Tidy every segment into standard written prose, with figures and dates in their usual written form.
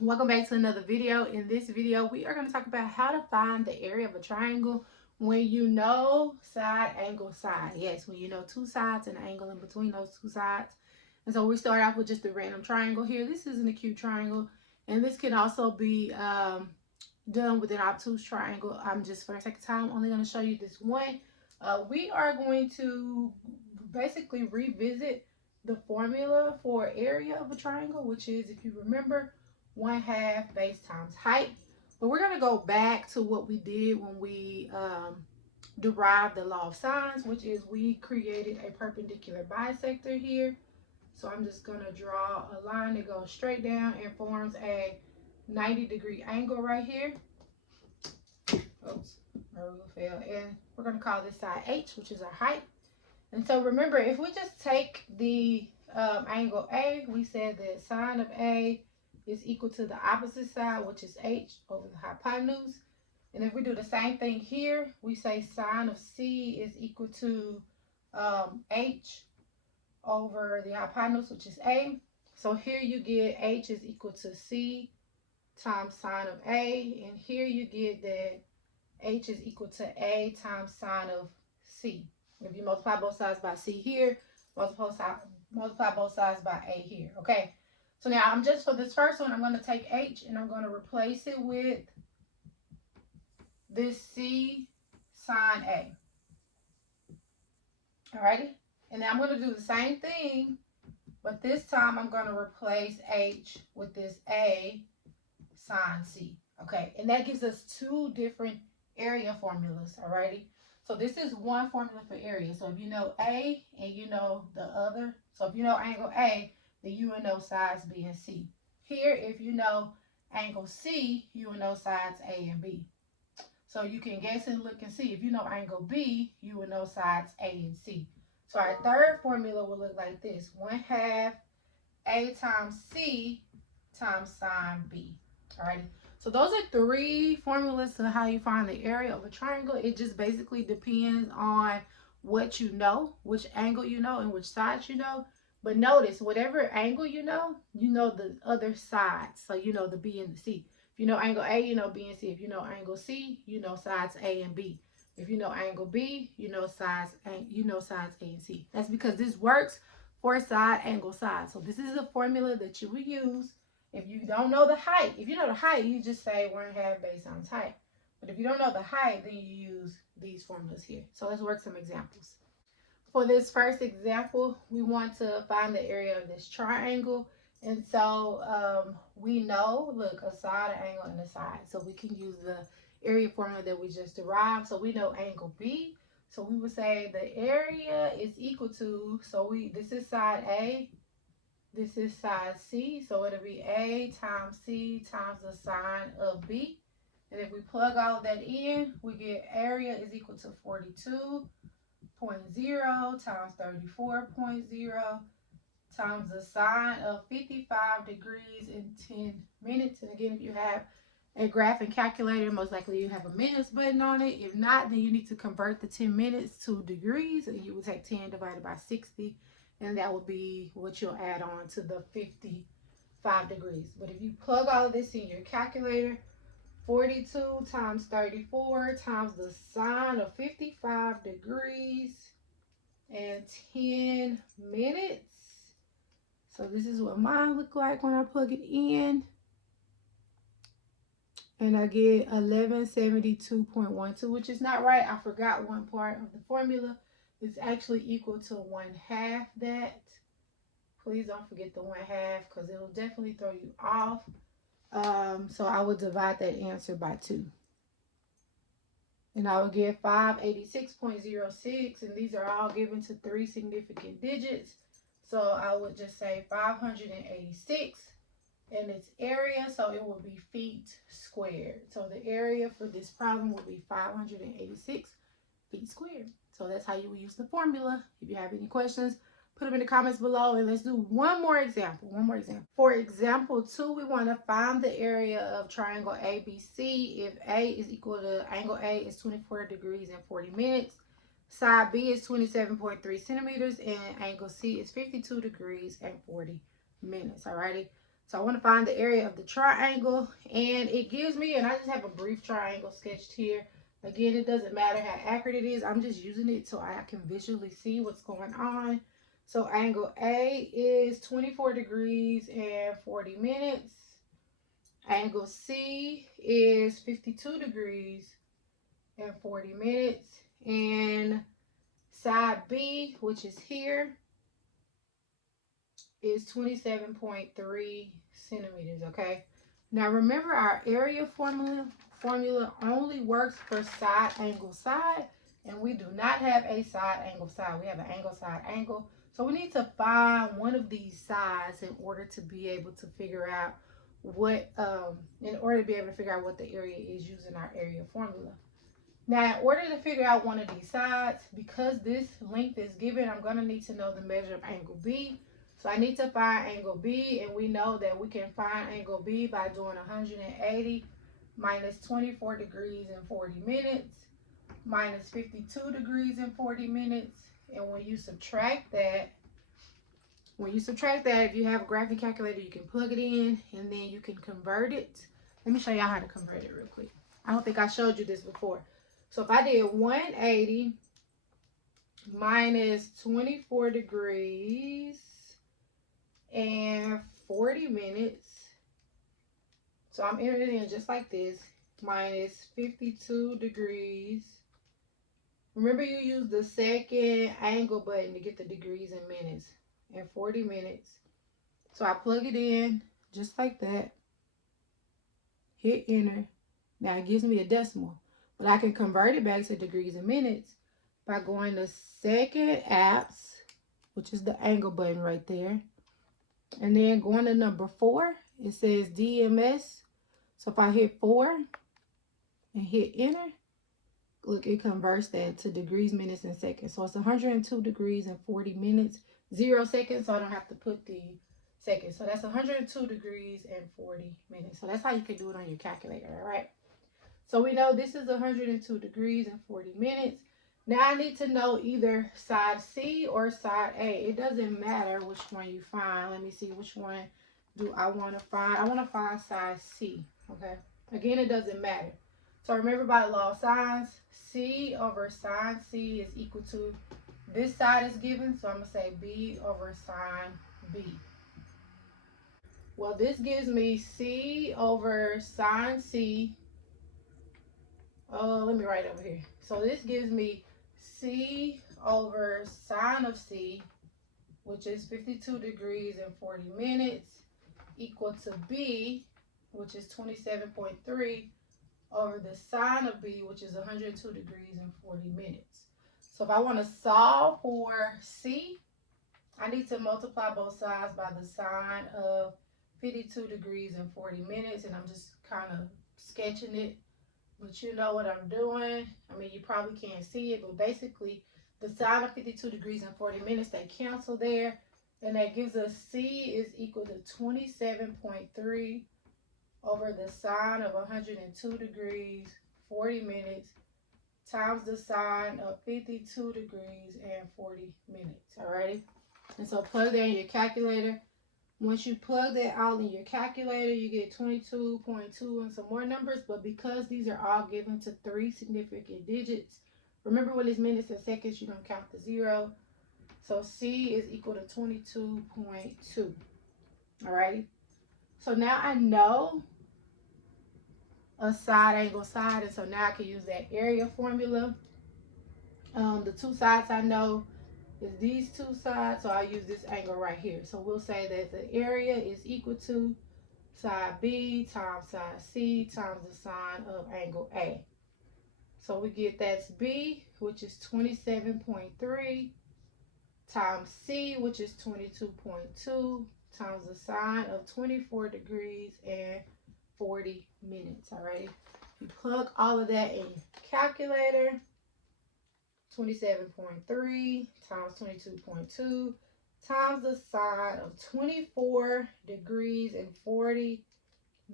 Welcome back to another video. In this video, we are going to talk about how to find the area of a triangle when you know side, angle, side. Yes, when you know two sides and an angle in between those two sides. And so we start off with just a random triangle here. This is an acute triangle, and this can also be done with an obtuse triangle. I'm just, for the sake of time, only going to show you this one. We are going to basically revisit the formula for area of a triangle, which is, if you remember, 1/2 base times height. But we're going to go back to what we did when we derived the law of sines, which is we created a perpendicular bisector here. So I'm just going to draw a line that goes straight down and forms a 90-degree angle right here. Oops, my ruler fell. And we're going to call this side H, which is our height. And so remember, if we just take the angle A, we said that sine of A is equal to the opposite side, which is H, over the hypotenuse. And if we do the same thing here, we say sine of C is equal to H over the hypotenuse, which is A. So here you get H is equal to C times sine of A. And here you get that H is equal to A times sine of C. If you multiply both sides by C here, multiply both sides by A here, okay? So now I'm just, for this first one, I'm going to take H and I'm going to replace it with this C sine A. Alrighty? And now I'm going to do the same thing, but this time I'm going to replace H with this A sine C. Okay, and that gives us two different area formulas, alrighty? So this is one formula for area. So if you know A and you know the other, so if you know angle A, then you will know sides B and C. Here, if you know angle C, you will know sides A and B. So you can guess and look and see. If you know angle B, you will know sides A and C. So our third formula will look like this: 1/2 A times C times sine B. Alrighty. So those are three formulas to how you find the area of a triangle. It just basically depends on what you know, which angle you know, and which sides you know. But notice, whatever angle you know the other sides. So you know the B and the C. If you know angle A, you know B and C. If you know angle C, you know sides A and B. If you know angle B, you know sides A and C. That's because this works for side, angle, side. So this is a formula that you will use. If you don't know the height, if you know the height, you just say 1/2 base times height. But if you don't know the height, then you use these formulas here. So let's work some examples. For this first example, we want to find the area of this triangle. And so we know, look, a side, an angle, and a side. So we can use the area formula that we just derived. So we know angle B. So we would say the area is equal to, this is side A, this is side C, so it'll be A times C times the sine of B. And if we plug all of that in, we get area is equal to 42.0 times 34.0 times the sine of 55 degrees in 10 minutes. And again, if you have a graphing calculator, most likely you have a minutes button on it. If not, then you need to convert the 10 minutes to degrees, and you would take 10 divided by 60. And that will be what you'll add on to the 55 degrees. But if you plug all of this in your calculator, 42 times 34 times the sine of 55 degrees and 10 minutes. So this is what mine look like when I plug it in. And I get 1172.12, which is not right. I forgot one part of the formula. It's actually equal to 1/2 that. Please don't forget the 1/2 because it'll definitely throw you off. So I will divide that answer by 2. And I will get 586.06, and these are all given to 3 significant digits. So I would just say 586 and its area, so it will be feet squared. So the area for this problem will be 586 feet squared. So that's how you will use the formula. If you have any questions, put them in the comments below, and let's do one more example. For example 2, we want to find the area of triangle ABC if A is equal to, angle A is 24 degrees and 40 minutes. Side B is 27.3 centimeters, and angle C is 52 degrees and 40 minutes. Alrighty. So I want to find the area of the triangle, and it gives me, and I just have a brief triangle sketched here. Again, it doesn't matter how accurate it is. I'm just using it so I can visually see what's going on. So angle A is 24 degrees and 40 minutes. Angle C is 52 degrees and 40 minutes. And side B, which is here, is 27.3 centimeters, okay? Now remember, our area formula only works for side angle side, and we do not have a side angle side. We have an angle side angle. So we need to find one of these sides in order to be able to figure out what, in order to be able to figure out what the area is using our area formula. Now, in order to figure out one of these sides, because this length is given, I'm going to need to know the measure of angle B. So I need to find angle B, and we know that we can find angle B by doing 180 minus 24 degrees and 40 minutes minus 52 degrees and 40 minutes. And when you subtract that, if you have a graphing calculator, you can plug it in, and then you can convert it. Let me show y'all how to convert it real quick. I don't think I showed you this before. So if I did 180 minus 24 degrees and 40 minutes, so I'm entering it in just like this, minus 52 degrees. Remember, you use the second angle button to get the degrees and minutes, and 40 minutes. So I plug it in just like that, hit enter. Now it gives me a decimal, but I can convert it back to degrees and minutes by going to second apps, which is the angle button right there. And then going to number 4, it says DMS. So if I hit 4 and hit enter, look, it converts that to degrees, minutes, and seconds. So it's 102 degrees and 40 minutes, 0 seconds, so I don't have to put the seconds. So that's 102 degrees and 40 minutes. So that's how you can do it on your calculator, all right? So we know this is 102 degrees and 40 minutes. Now I need to know either side C or side A. It doesn't matter which one you find. Let me see, which one do I want to find? I want to find side C, okay? Again, it doesn't matter. So remember, by the law of sines, C over sine C is equal to, this side is given, so I'm going to say B over sine B. Well, this gives me C over sine C. Let me write over here. So this gives me C over sine of C, which is 52 degrees and 40 minutes, equal to B, which is 27.3, over the sine of B, which is 102 degrees and 40 minutes. So if I want to solve for C, I need to multiply both sides by the sine of 52 degrees and 40 minutes, and I'm just kind of sketching it, but you know what I'm doing. I mean, you probably can't see it, but basically the sine of 52 degrees and 40 minutes, they cancel there, and that gives us C is equal to 27.3 over the sine of 102 degrees, 40 minutes, times the sine of 52 degrees and 40 minutes, alrighty? And so plug that in your calculator. Once you plug that out in your calculator, you get 22.2 and some more numbers, but because these are all given to 3 significant digits, remember when it's minutes and seconds, you don't count the 0. So C is equal to 22.2, alrighty? So now I know a side angle side, and so now I can use that area formula. The two sides I know is these two sides, so I'll use this angle right here. So we'll say that the area is equal to side B times side C times the sine of angle A. So we get that's B, which is 27.3, times C, which is 22.2, times the sine of 24 degrees and 40 minutes, all right? You plug all of that in your calculator. 27.3 times 22.2 times the sine of 24 degrees and 40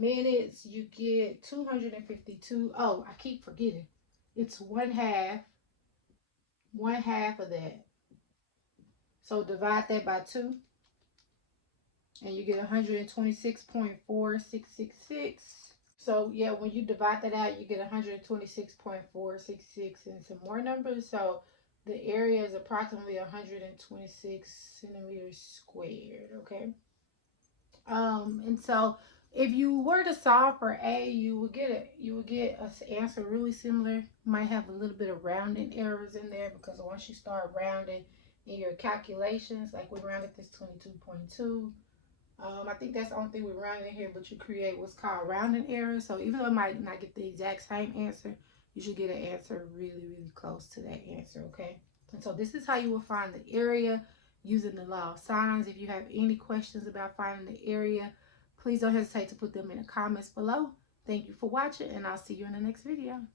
minutes, you get 252. Oh, I keep forgetting. It's one half of that. So divide that by 2. and you get 126.4666. So yeah, when you divide that out, you get 126.466 and some more numbers. So the area is approximately 126 centimeters squared. Okay. And so if you were to solve for A, you would get an answer really similar. Might have a little bit of rounding errors in there because once you start rounding in your calculations, like we rounded this 22.2. I think that's the only thing we rounded in here, but you create what's called rounding errors. So even though it might not get the exact same answer, you should get an answer really, really close to that answer, okay? And so this is how you will find the area using the law of sines. If you have any questions about finding the area, please don't hesitate to put them in the comments below. Thank you for watching, and I'll see you in the next video.